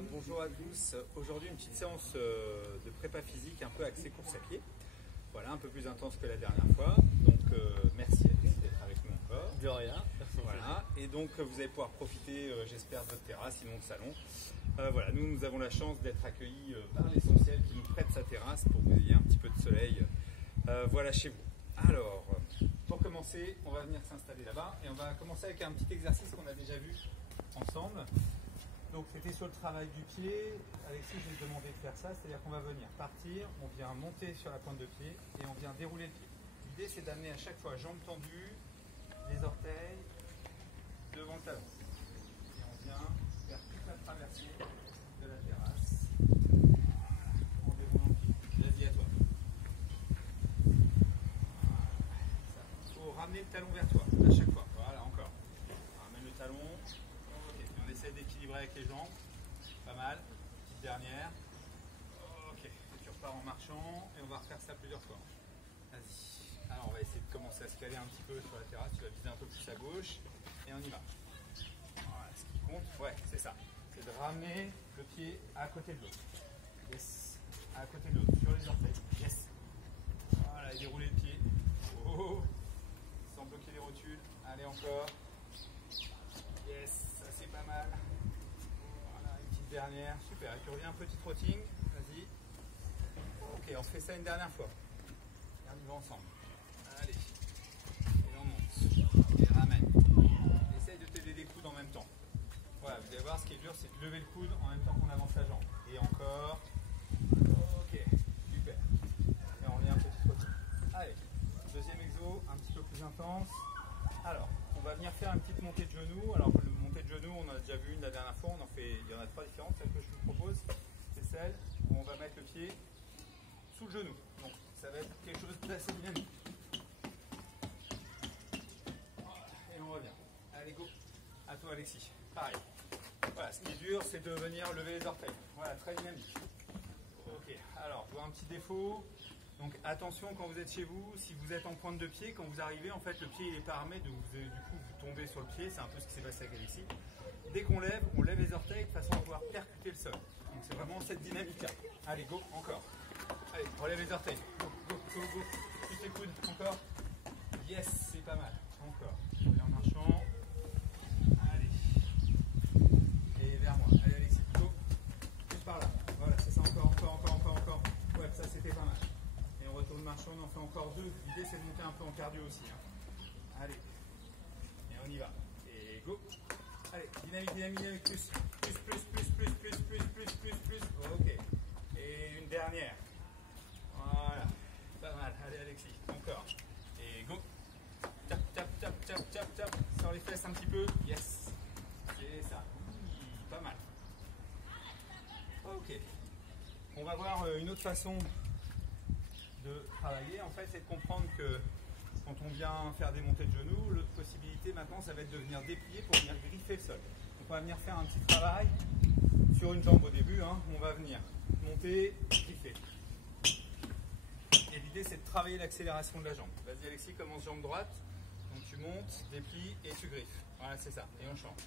Bonjour à tous. Aujourd'hui, une petite séance de prépa physique un peu axée course à pied. Voilà, un peu plus intense que la dernière fois. Donc, merci Alice d'être avec nous encore. De rien. Voilà. Et donc, vous allez pouvoir profiter, j'espère, de votre terrasse, sinon de salon. Voilà, nous avons la chance d'être accueillis par l'Essentiel qui nous prête sa terrasse pour que vous ayez un petit peu de soleil. Voilà, chez vous. Alors, pour commencer, on va venir s'installer là-bas et on va commencer avec un petit exercice qu'on a déjà vu ensemble. Donc c'était sur le travail du pied. Alexis, je vais te demander de faire ça, c'est-à-dire qu'on va venir partir, on vient monter sur la pointe de pied et on vient dérouler le pied. L'idée c'est d'amener à chaque fois jambes tendues, les orteils devant le talon. Et on vient faire toute la traversée de la terrasse en déroulant le pied. Vas-y, à toi. Il faut ramener le talon vers toi à chaque fois. Voilà, encore. Ramène le talon. On essaie d'équilibrer avec les jambes, pas mal, petite dernière, ok, et tu repars en marchant et on va refaire ça plusieurs fois, vas-y, alors on va essayer de commencer à se caler un petit peu sur la terrasse, tu vas viser un peu plus à gauche et on y va, voilà, ce qui compte, ouais, c'est ça, c'est de ramener le pied à côté de l'autre, yes, à côté de l'autre, sur les orteils, yes, voilà, et dérouler le pied, oh, sans bloquer les rotules, allez encore. Yes, ça c'est pas mal. Voilà, une petite dernière. Super, et tu reviens un petit trotting. Vas-y. Ok, on fait ça une dernière fois. Et on y va ensemble. Allez. Et on monte. Et ramène. Essaye de t'aider des coudes en même temps. Voilà, vous allez voir, ce qui est dur, c'est de lever le coude en même temps qu'on avance la jambe. Et encore. Ok, super. Et on revient un petit trotting. Allez, deuxième exo, un petit peu plus intense. Alors, on va venir faire une petite montée de genoux. Alors, le montée de genoux, on en a déjà vu une la dernière fois. On en fait, il y en a trois différentes. Celle que je vous propose, c'est celle où on va mettre le pied sous le genou. Donc, ça va être quelque chose d'assez dynamique. Voilà, et on revient. Allez, go. À toi, Alexis. Pareil. Voilà, ce qui est dur, c'est de venir lever les orteils. Voilà, très dynamique. Ok, alors, je vois un petit défaut. Donc attention quand vous êtes chez vous, si vous êtes en pointe de pied, quand vous arrivez, en fait le pied il est pas armé, donc du coup vous tombez sur le pied, c'est un peu ce qui s'est passé avec Alexis. Dès qu'on lève, on lève les orteils de façon à pouvoir percuter le sol. Donc c'est vraiment cette dynamique-là. Allez, go, encore. Allez, relève les orteils. Go, go, go, go. Plus les coudes, encore. Yes, c'est pas mal. Encore. Allez, en marchant. Allez. Et vers moi. Allez Alexis, go. Plus par là. Voilà, c'est ça, encore. Ouais, ça c'était pas mal. Et on retourne marchant, on en fait encore deux. L'idée c'est de monter un peu en cardio aussi. Hein. Allez. Et on y va. Et go. Allez, dynamique, plus. Plus. Ok. Et une dernière. Voilà. Pas mal. Allez Alexis, encore. Et go. Tap. Sors les fesses un petit peu. Yes. C'est ça. Pas mal. Ok. On va voir une autre façon de travailler, en fait, c'est de comprendre que quand on vient faire des montées de genoux, l'autre possibilité maintenant, ça va être de venir déplier pour venir griffer le sol. Donc on va venir faire un petit travail sur une jambe au début, hein, on va venir monter, griffer. Et l'idée, c'est de travailler l'accélération de la jambe. Vas-y Alexis, commence jambe droite. Donc tu montes, déplies et tu griffes. Voilà, c'est ça. Et on change.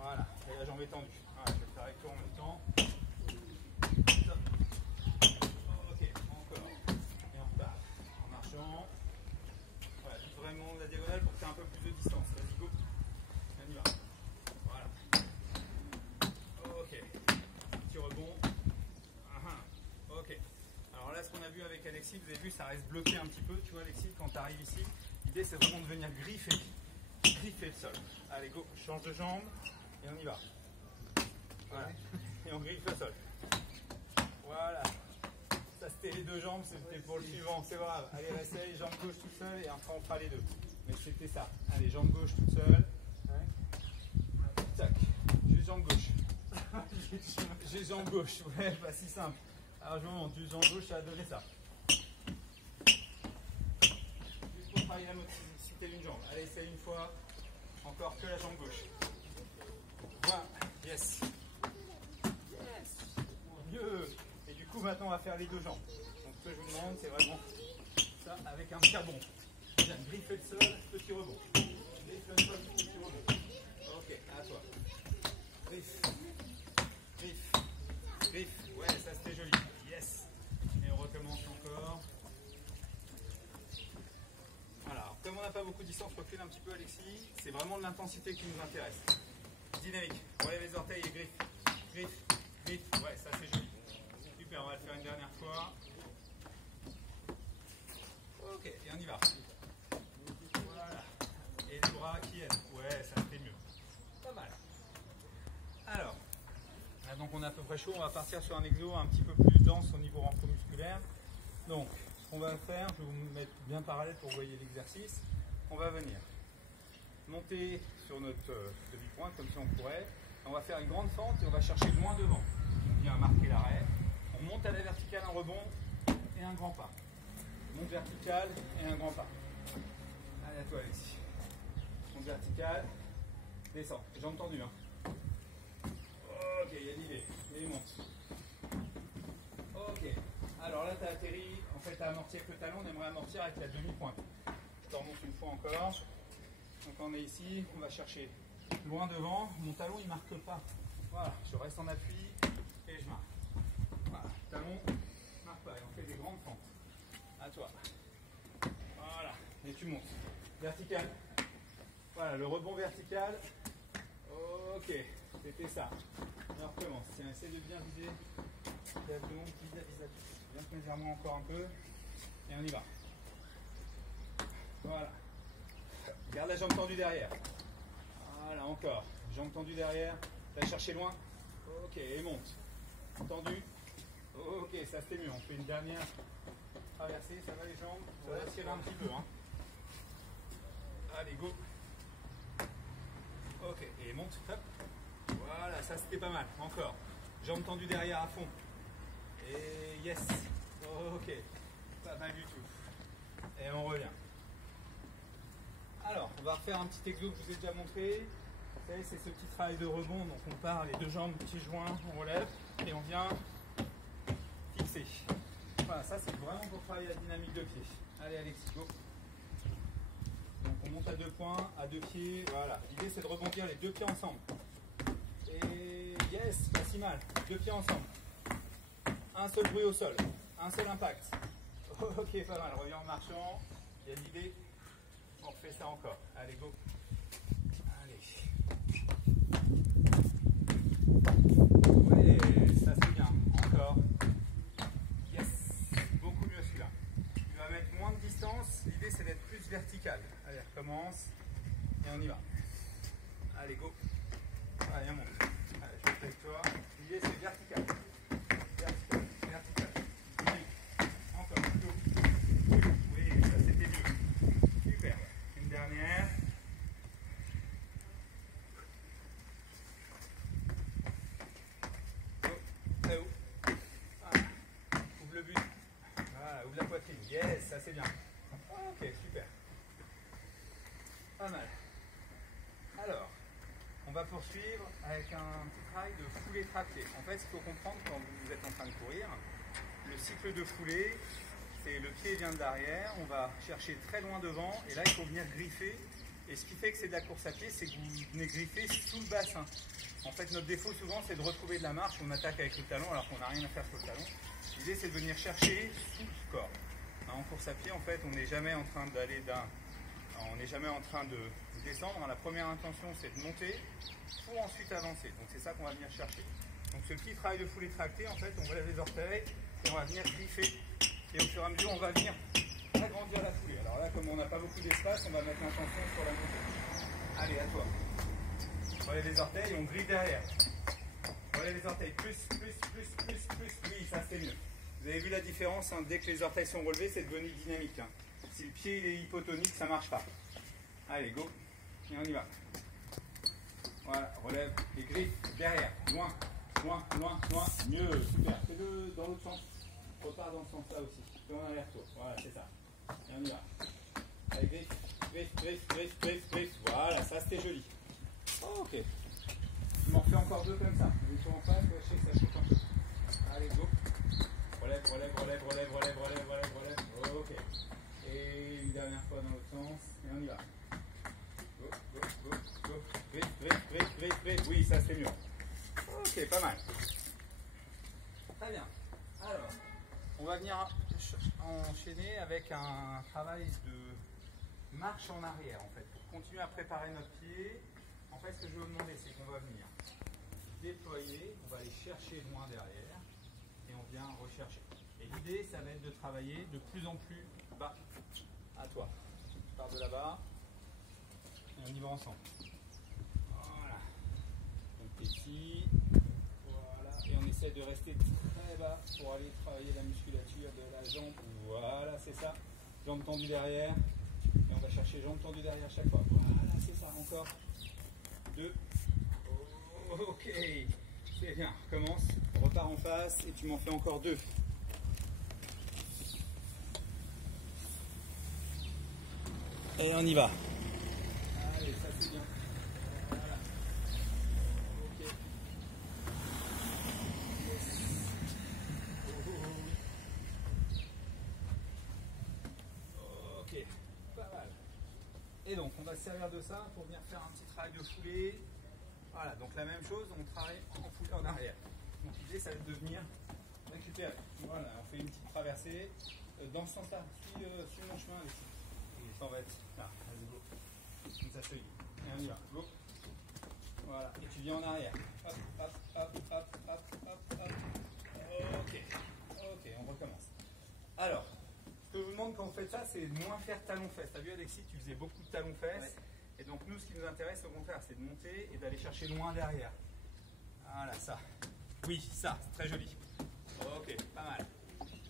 Voilà, et la jambe est tendue. Voilà, je vais le faire avec toi en même temps. Voilà, vite vraiment la diagonale pour que tu aies un peu plus de distance. Vas-y, go. On y va. Voilà. Ok. Petit rebond. Ok. Alors là, ce qu'on a vu avec Alexis, vous avez vu, ça reste bloqué un petit peu. Tu vois, Alexis, quand tu arrives ici, l'idée, c'est vraiment de venir griffer le sol. Allez, go. Change de jambe et on y va. Voilà. Et on griffe le sol. Voilà. Ça c'était les deux jambes, c'était pour le suivant, c'est grave. Allez, essaye, jambe gauche toute seule et après on fera les deux. Mais c'était ça. Allez, jambe gauche toute seule. Ouais. Tac. Juste jambe gauche. J'ai jambe gauche. Ouais, pas si simple. Alors je vous montre, juste jambe gauche, ça va donner ça. Juste pour travailler la motricité d'une jambe. Allez, essaye une fois. Encore que la jambe gauche. Voilà. Yes. Mieux. Et du coup, maintenant, on va faire les deux jambes. Donc, ce que je vous demande, c'est vraiment ça avec un rebond. Bien, griffer le sol, petit rebond. Griffe le sol, petit rebond. Ok, à toi. Griffe. distance, recule un petit peu Alexis. C'est vraiment de l'intensité qui nous intéresse. Dynamique. Relève les orteils et griffe. Griffe, griffe. Ouais, ça c'est joli. Super, on va le faire une dernière fois. Ok, et on y va. Voilà. Et les bras qui aident. Ouais, ça fait mieux. Pas mal. Alors, là, donc on est à peu près chaud. On va partir sur un exo un petit peu plus dense au niveau renfort-musculaire. Donc, ce qu'on va faire, je vais vous mettre bien parallèle pour que vous voyez l'exercice. On va venir monter sur notre demi-pointe, comme si on courait. On va faire une grande fente et on va chercher loin devant. On vient marquer l'arrêt. On monte à la verticale, un rebond et un grand pas. Monte verticale et un grand pas. Allez, à toi, Alexis. Monte verticale, descend. Jambes tendues. Hein. Ok, il y a l'idée. Et monte. Ok. Alors là, tu as atterri. En fait, tu as amorti avec le talon. On aimerait amortir avec la demi-pointe. Je te remonte une fois encore. Donc, on est ici. On va chercher loin devant. Mon talon, il ne marque pas. Voilà. Je reste en appui et je marque. Voilà. Talon, marque pas. Et on fait des grandes fentes. À toi. Voilà. Et tu montes. Vertical. Voilà, le rebond vertical. Ok. C'était ça. On recommence. Tiens, essaie de bien viser. L'abdomen, vise. Bien te mettre vers moi encore un peu. Et on y va. Voilà. Garde la jambe tendue derrière. Voilà, encore. Jambe tendue derrière. Va chercher loin. Ok, et monte. Tendu. Ok, ça c'était mieux. On fait une dernière traversée. Ça va les jambes? Ça va tirer un petit peu. Hein. Allez, go. Ok, et monte. Hop. Voilà, ça c'était pas mal. Encore. Jambes tendues derrière à fond. Et yes. Ok. Pas mal du tout. Et on revient. Alors, on va refaire un petit exo que je vous ai déjà montré. Vous savez, c'est ce petit travail de rebond. Donc on part les deux jambes, petits joints, on relève et on vient fixer. Voilà, ça c'est vraiment pour travailler la dynamique de pied. Allez Alexis, go. Donc on monte à deux points, à deux pieds. Voilà. L'idée c'est de rebondir les deux pieds ensemble. Et yes, pas si mal. Deux pieds ensemble. Un seul bruit au sol. Un seul impact. Ok, pas mal. Reviens en marchant. Il y a l'idée. On refait ça encore. Allez, go. Allez. Ouais, ça c'est bien. Encore. Yes. Beaucoup mieux celui-là. Tu vas mettre moins de distance. L'idée c'est d'être plus vertical. Allez, recommence. Et on y va. Allez, go. Allez, on monte. Allez, je fais avec toi. L'idée c'est vertical. Vertical. Vertical. Encore. Go. Oui, ça c'était mieux. Super. Une dernière. Go. Très haut. Voilà. Ouvre le but. Voilà, ouvre la poitrine. Yes, ça c'est bien. Ok, super. Pas mal. Alors, on va poursuivre avec un petit travail de foulée tractée. En fait, ce qu'il faut comprendre quand vous êtes en train de courir, le cycle de foulée, c'est le pied vient de l'arrière, on va chercher très loin devant, et là il faut venir griffer. Et ce qui fait que c'est de la course à pied, c'est que vous venez griffer sous le bassin. En fait, notre défaut souvent, c'est de retrouver de la marche, on attaque avec le talon alors qu'on n'a rien à faire sur le talon. L'idée, c'est de venir chercher sous le corps. En course à pied, en fait, on n'est jamais en train d'aller on n'est jamais en train de descendre. La première intention, c'est de monter pour ensuite avancer. Donc c'est ça qu'on va venir chercher. Donc ce petit travail de foulée tractée, en fait, on relève les orteils et on va venir griffer. Et au fur et à mesure, on va venir agrandir la foulée. Alors là, comme on n'a pas beaucoup d'espace, on va mettre l'intention sur la montée. Allez, à toi. Relève les orteils et on griffe derrière. Relève les orteils. Plus. Oui, ça c'est mieux. Vous avez vu la différence, hein, dès que les orteils sont relevés, c'est devenu dynamique. Hein. Si le pied il est hypotonique, ça ne marche pas. Allez, go. Et on y va. Voilà, relève et griffe derrière. Loin. Mieux, super. Fais-le dans l'autre sens. Repars dans ce sens-là aussi. Fais un aller-retour. Voilà, c'est ça. Et on y va. Allez, griffe. Voilà, ça c'était joli. Ok. Je m'en refais encore deux comme ça. Vous êtes en face, je sais que ça chauffe un peu. Allez, go. Relève. Ok. Et une dernière fois dans l'autre sens. Et on y va. Go. Griffe. Oui, ça c'est mieux. Ok, pas mal. Très bien. Alors, on va venir enchaîner avec un travail marche en arrière en fait, pour continuer à préparer notre pied. En fait, ce que je vais vous demander, c'est qu'on va venir déployer, on va aller chercher loin derrière et on vient rechercher. Et l'idée, ça va être de travailler de plus en plus bas. À toi. Tu pars de là-bas et on y va ensemble. Voilà. Donc ici, voilà. Et on essaie de rester très bas pour aller travailler la musculature de la jambe. Voilà, c'est ça. Jambe tendue derrière. Et on va chercher jambe tendue derrière chaque fois. Voilà, c'est ça. Encore. 2. Ok. C'est bien. Recommence. On repart en face et tu m'en fais encore 2. Et on y va. Allez, ça c'est bien. Voilà. Ok. Yes. Oh, oui. Ok. Pas mal. Et donc, on va se servir de ça pour venir faire un petit travail de foulée. Voilà, donc la même chose, on travaille en foulée en arrière. Donc l'idée, ça va être de venir récupérer. Voilà, on fait une petite traversée dans ce sens-là. Suis mon chemin, Alexis. Et ça, on va être là, vas-y, go. Comme ça, je te dis. Et on y va, go. Voilà, et tu viens en arrière. Hop, hop, hop, hop, hop, hop, hop. Ok, ok, on recommence. Alors, ce que je vous demande quand vous faites ça, c'est de moins faire talon-fesse. T'as vu, Alexis, tu faisais beaucoup de talon-fesse. Ouais. Et donc, nous, ce qui nous intéresse, au contraire, c'est de monter et d'aller chercher loin derrière. Voilà, ça. Oui, ça, c'est très joli. Ok, pas mal.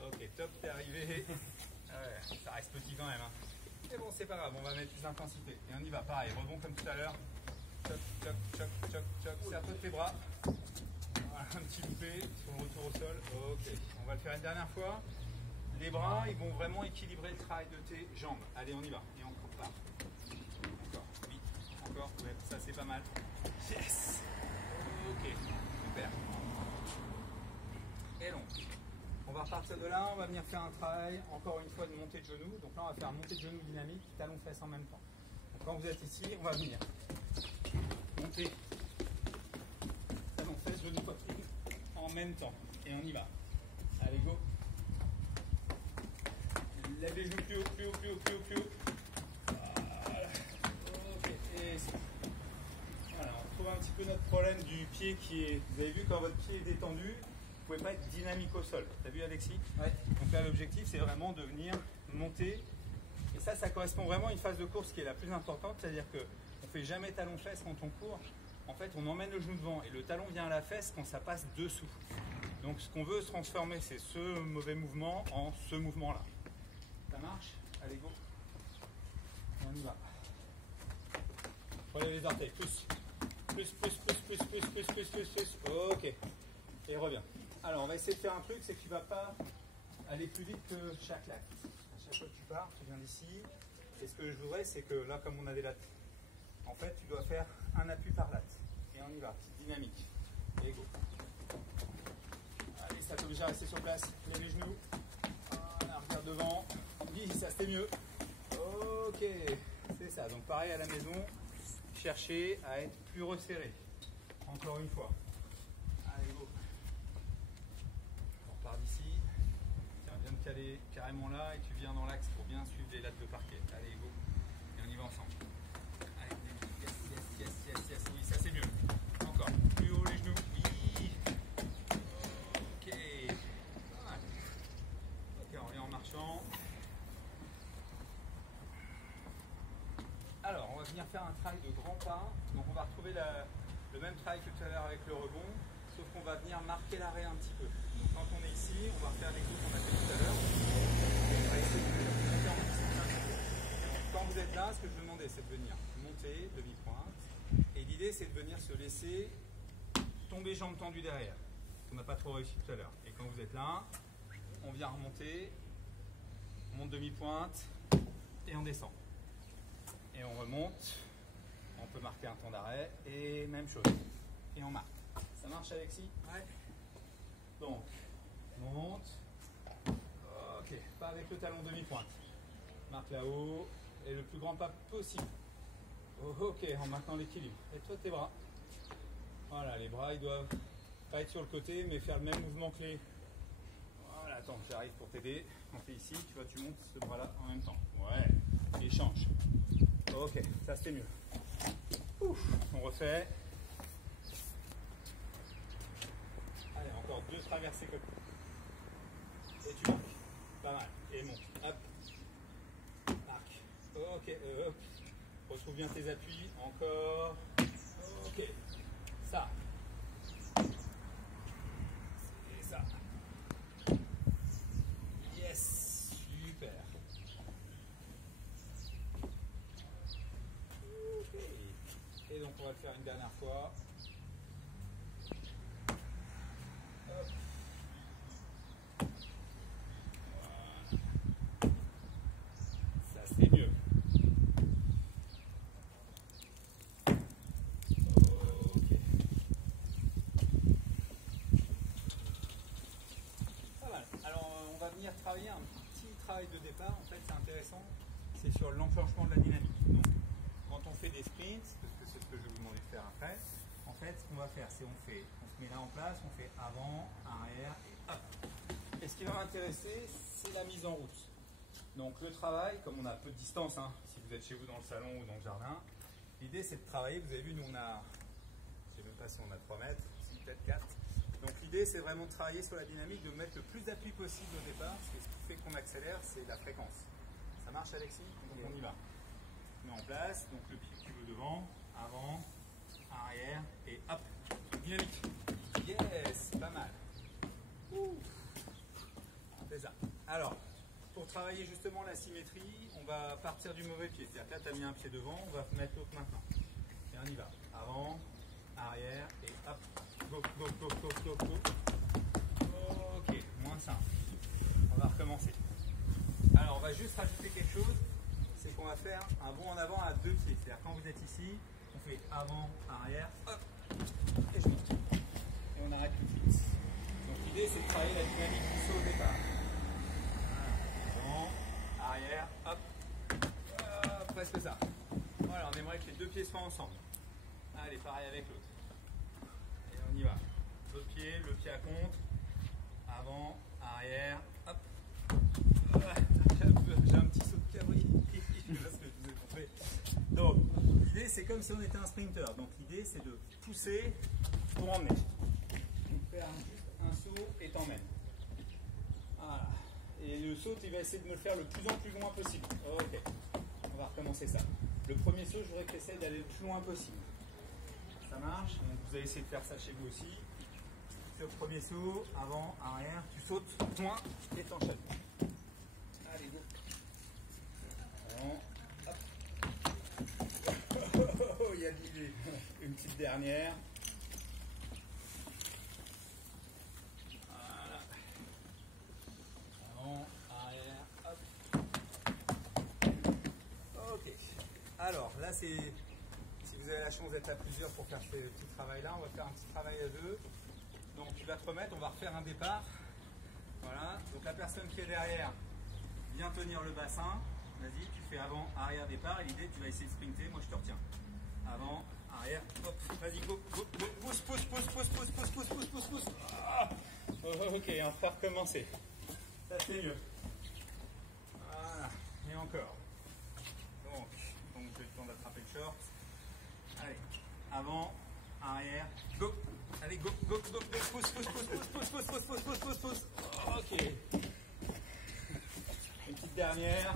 Ok, top, t'es arrivé. Ouais, ça reste petit quand même. Hein. Mais bon, c'est pas grave, on va mettre plus d'intensité. Et on y va, pareil, rebond comme tout à l'heure. Choc, choc, choc, choc, choc. Serre-toi de tes bras. Voilà, un petit loupé sur le retour au sol. Ok, on va le faire une dernière fois. Les bras, ils vont vraiment équilibrer le travail de tes jambes. Allez, on y va. Et on repart. Encore, oui, encore. Ouais, ça, c'est pas mal. Yes. Ok, super. Et donc, on va repartir de là, on va venir faire un travail, encore une fois, de montée de genoux. Donc là, on va faire montée de genoux dynamique, talon-fesse en même temps. Donc quand vous êtes ici, on va venir monter, talon-fesse, genou, poitrine, en même temps. Et on y va. Allez, go. Lève les genoux plus haut, plus haut, plus haut, plus haut, plus haut. Voilà. Ok, et ça. Voilà, on retrouve un petit peu notre problème du pied qui est... Vous avez vu, quand votre pied est détendu, vous ne pouvez pas être dynamique au sol. T'as vu, Alexis? Ouais. Donc là, l'objectif, c'est vraiment de venir monter. Et ça correspond vraiment à une phase de course qui est la plus importante, c'est-à-dire qu'on ne fait jamais talon-fesse quand on court. En fait, on emmène le genou devant et le talon vient à la fesse quand ça passe dessous. Donc, ce qu'on veut se transformer, c'est ce mauvais mouvement en ce mouvement-là. Ça marche? Allez, go. Et on y va. Prenez les orteils, plus. Plus. Ok. Et reviens. Alors, on va essayer de faire un truc, c'est que tu ne vas pas aller plus vite que chaque latte. À chaque fois que tu pars, tu viens d'ici. Et ce que je voudrais, c'est que là, comme on a des lattes, en fait, tu dois faire un appui par latte. Et on y va, petite dynamique. Et go. Allez, ça t'oblige à rester sur place. Lève les genoux. Voilà, regarde devant. Oui, ça c'était mieux. Ok, c'est ça. Donc pareil à la maison, cherchez à être plus resserré. Encore une fois. Allez, go. On repart d'ici. Tiens, viens de caler carrément là et tu viens dans l'axe pour bien suivre les lattes de parquet. Allez, go. Et on y va ensemble. Allez, yes. Oui, ça c'est mieux. Encore. Plus haut les genoux. Oui. Ok. Ok, on revient en marchant. Alors, on va venir faire un travail de grand pas. Donc, on va retrouver le même travail que tout à l'heure avec le rebond, sauf qu'on va venir marquer l'arrêt un petit peu. Donc, quand on est ici, on va refaire l'exo qu'on a fait tout à l'heure. On va essayer de monter en puissance. Quand vous êtes là, ce que je vous demandais, c'est de venir monter, demi-pointe. Et l'idée, c'est de venir se laisser tomber jambes tendues derrière. On n'a pas trop réussi tout à l'heure. Et quand vous êtes là, on vient remonter, on monte demi-pointe et on descend. Et on remonte, on peut marquer un temps d'arrêt, et même chose. Et on marque. Ça marche, Alexis? Ouais. Donc, on monte. Ok, pas avec le talon demi-pointe. Marque là-haut, et le plus grand pas possible. Ok, en maintenant l'équilibre. Et toi, tes bras. Voilà, les bras, ils doivent pas être sur le côté, mais faire le même mouvement que les... Voilà, attends, j'arrive pour t'aider. Quand tu es ici, tu vois, tu montes ce bras-là en même temps. Ouais, échange. Ok, ça c'est mieux. Ouf, on refait. Allez, encore 2 traversées comme ça. Et tu marques. Pas mal. Et monte. Hop. Marque. Ok, hop. Retrouve bien tes appuis. Encore. Ok. Ça. Et ça. Yes. Super. Ok. Et donc on va le faire une dernière fois. Hop. Voilà. Ça c'est mieux. Ok. Pas mal. Alors on va venir travailler un petit travail de départ. En fait c'est intéressant. C'est sur l'enclenchement de la dynamique. Donc, quand on fait des sprints, parce que c'est ce que je vais vous demander de faire après, en fait, ce qu'on va faire, c'est on se met là en place, on fait avant, arrière et hop. Et ce qui va m'intéresser, c'est la mise en route. Donc le travail, comme on a peu de distance, hein, si vous êtes chez vous dans le salon ou dans le jardin, l'idée c'est de travailler, vous avez vu, nous on a, je ne sais même pas si on a 3 mètres, si peut-être 4. Donc l'idée c'est vraiment de travailler sur la dynamique, de mettre le plus d'appui possible au départ, parce que ce qui fait qu'on accélère, c'est la fréquence. Ça marche Alexis? Donc on y va. On met en place, donc le pied qui veut devant, avant, arrière et hop, dynamique. Yes, pas mal. Ouh. On fait ça. Alors, pour travailler justement la symétrie, on va partir du mauvais pied. C'est-à-dire que là, tu as mis un pied devant, on va mettre l'autre maintenant. Et on y va. Avant, arrière et hop. Go, go, go, go, go, go. Ok, moins simple. On va recommencer. Alors, on va juste rajouter quelque chose. C'est qu'on va faire un bond en avant à 2 pieds. C'est-à-dire quand vous êtes ici, on fait avant, arrière, hop, et je monte. Et on arrête tout de suite. Donc l'idée c'est de travailler la dynamique du saut au départ. Avant, arrière, hop, presque ça. Voilà, on aimerait que les 2 pieds soient ensemble. Allez, pareil avec l'autre. Et on y va. L'autre pied, le pied à contre, avant, arrière, hop. J'ai un petit saut de cabri. Je sais pas ce que je vous ai montré. Donc, l'idée, c'est comme si on était un sprinter. Donc, l'idée, c'est de pousser pour emmener. Donc, faire juste un saut et t'emmènes. Voilà. Et le saut, il va essayer de me le faire le plus en plus loin possible. Ok. On va recommencer ça. Le premier saut, je voudrais que tu essaies d'aller le plus loin possible. Ça marche. Donc, vous allez essayer de faire ça chez vous aussi. C'est le premier saut, avant, arrière. Tu sautes loin et t'enchaînes. Allez, go. Hop. Oh, il y a de l'idée. Une petite dernière. Voilà. Avant, arrière, hop. Ok. Alors, là, c'est... Si vous avez la chance d'être à plusieurs pour faire ce petit travail-là, on va faire un petit travail à 2. Donc, tu vas te remettre, on va refaire un départ. Voilà. Donc, la personne qui est derrière vient tenir le bassin. Vas-y, tu fais avant, arrière, départ. Et l'idée, tu vas essayer de sprinter. Moi, je te retiens. Avant, arrière, hop. Vas-y, go, go, go. Pousse, pousse, pousse, pousse, pousse, pousse, pousse, pousse, pousse, pousse. Ah. Ok, on va recommencer. Ça, c'est mieux. Voilà. Et encore. Donc j'ai le temps d'attraper le short. Allez, avant, arrière, go. Allez, go, go, go, go. Pousse, pousse, pousse, pousse, pousse, pousse, pousse, pousse, pousse, pousse, pousse. Ok. Une petite dernière.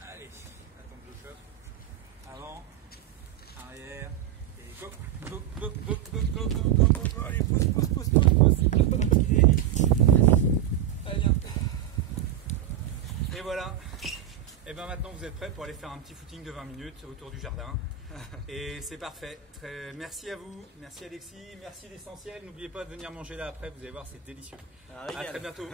Allez, attends que je chope. Avant, arrière, et go, go, go, go, go, go, go, go, go, go. Allez, pousse, pousse, pousse, pousse, pousse. Allez, viens. Et voilà. Et bien maintenant vous êtes prêts pour aller faire un petit footing de 20 minutes autour du jardin. Et c'est parfait. Merci à vous, merci Alexis, merci l'essentiel. N'oubliez pas de venir manger là après, vous allez voir, c'est délicieux. À très bientôt.